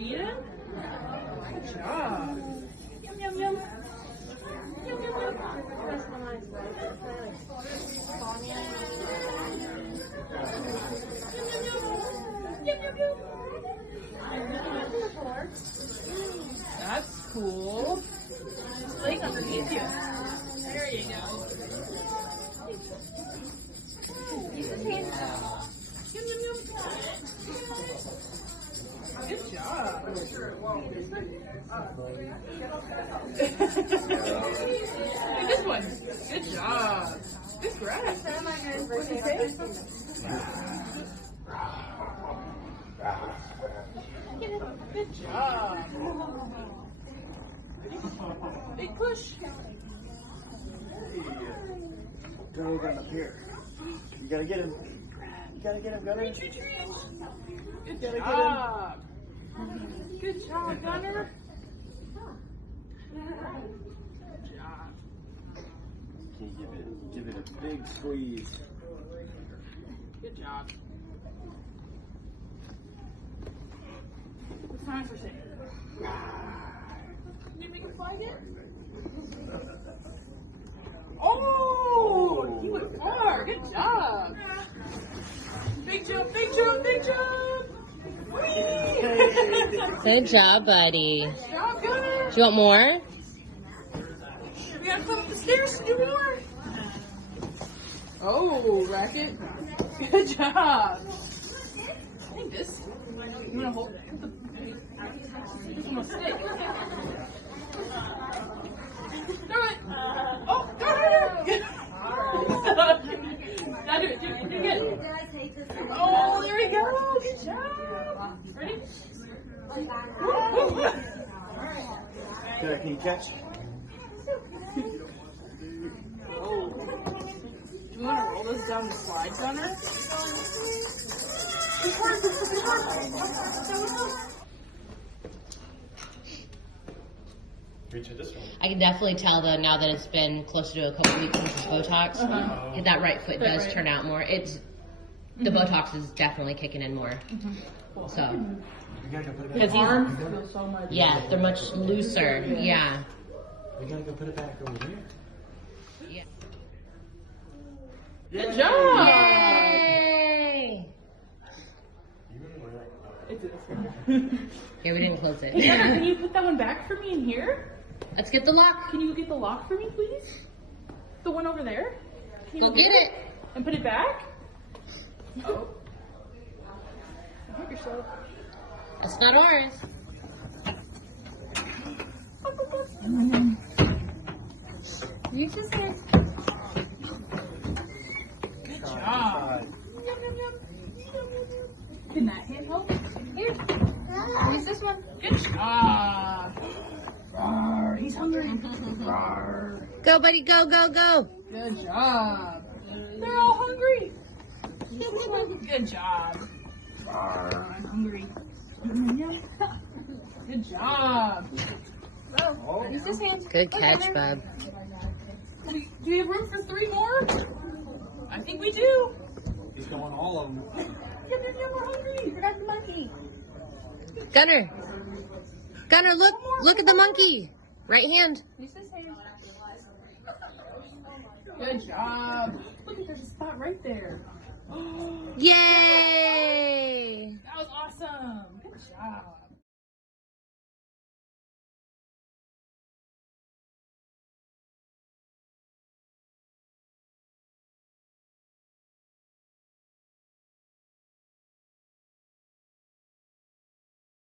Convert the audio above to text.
Eat it? Good job. Yum, yum, yum. Yum, yum, yum. Yum, yum, yum. That's cool. Just laying underneath you. There you go. Use his hands. Yum, yum, yum. Good job. Like this one. Good job. Good grab. What's his face? Good job. Big push. Go down up here. You gotta get him. You gotta get him, Gunner. Reach. Good job. Good job, Gunner. Good job. Okay, give it a big squeeze. Good job. What's time for saying? Did you make it fly again? Oh, he went far. Good job. Big jump, big jump, big jump. Good job, buddy. Good job, Gunner. Do you want more? We gotta come up the stairs to do more. Oh, racket. Good job. I think this. You wanna hold it? This one will stick. Throw it. Oh, throw it. Now do it. Do it again. Oh, there we go. Good job. Ready? There, can you catch? Oh. Do you want to roll this down the slide, Gunner? Reach it this one. I can definitely tell though now that it's been closer to a couple weeks since the Botox, that right foot does turn out more. The Botox is definitely kicking in more. So, We gotta go put it because back. Arms feel so much. yeah, they're much looser. Yeah. We gotta go put it back over here. Yeah. Good job. Yay! It did. Here, we didn't close it. Hey, Gunner, can you put that one back for me in here? Let's get the lock. Can you get the lock for me, please? The one over there? Can you Go get it. And put it back? Oh. Hurt yourself. That's not ours. Reach his hand. Good job. Yum, yum, yum. Yum, yum, yum. Can that hand help? Here. Use this one. Good job. Rawr. He's hungry. Rawr. Go, buddy, go, go, go. Good job. They're all hungry. Good job. Rawr. I'm hungry. Good job. Oh. Use this hand. Good catch, bub. Do you have room for 3 more? I think we do. He's going all of them. Yum, yum, yum, we're hungry. You forgot the monkey. Gunner. Gunner, look at the monkey. Right hand. Use this hand. Good job. Look at there's a spot right there. Yay! That was awesome. Good job.